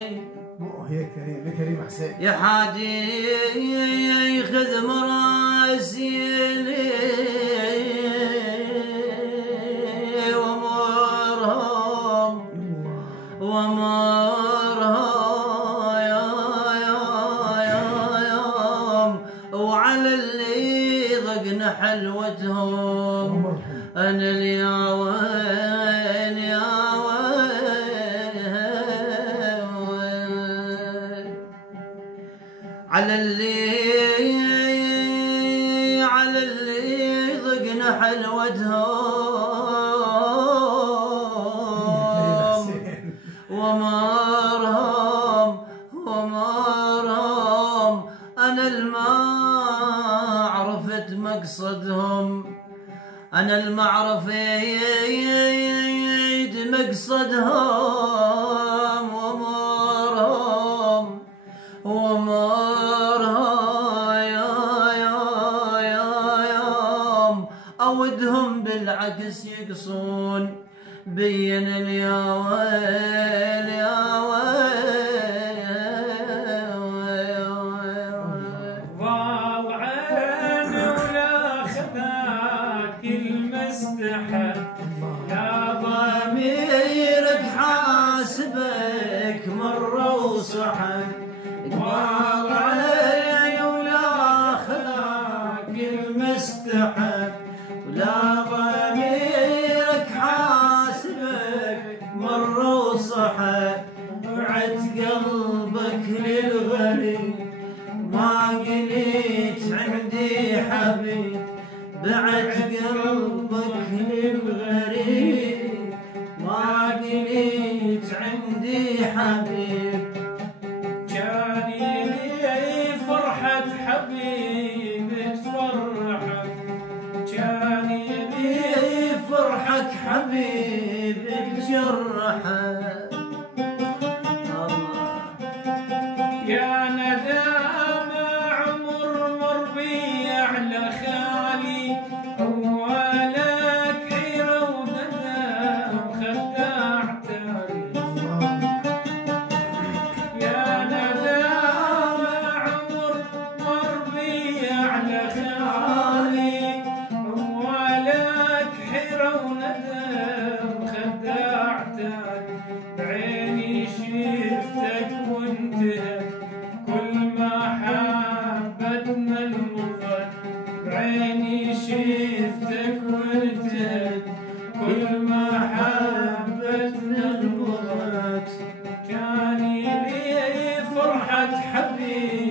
يا كريم حسين يا حاجي خذ مراسيلي وامرها يوم وعلى اللي ضقنا حلوتهم انا يا وين يا وين على اللي ضقنا حلوتهم ومرهم انا الما عرفت مقصدهم انا الما عرفت مقصدهم ومرها يوم اودهم بالعكس يقصون بين يا ويل يا ضاع عين ولا خذاك المستحى يا ضميرك حاسبك مرة وصحك ضاع عين ولا خذاك المستحى ولا ضميرك حاسبك مرة وصحك بعت قلبك للغريب ما قليت عندي حبيب بعت قلبك للغريب ما قليت عندي حبيب جاني لي فرحة حبيب تفرحك جاني لي فرحك حبيب تجرحك يا ندام عمر مر بي على خالي أولك حيرة وندم خدعتني يا ندام عمر مر بي على خالي أولك حيرة وندم خدعتني بعيني شفتك وانتهت كل ما حبتنا المضت بعيني شفتك وانتهت كل ما حبتنا المضت جاني لي فرحة حبيب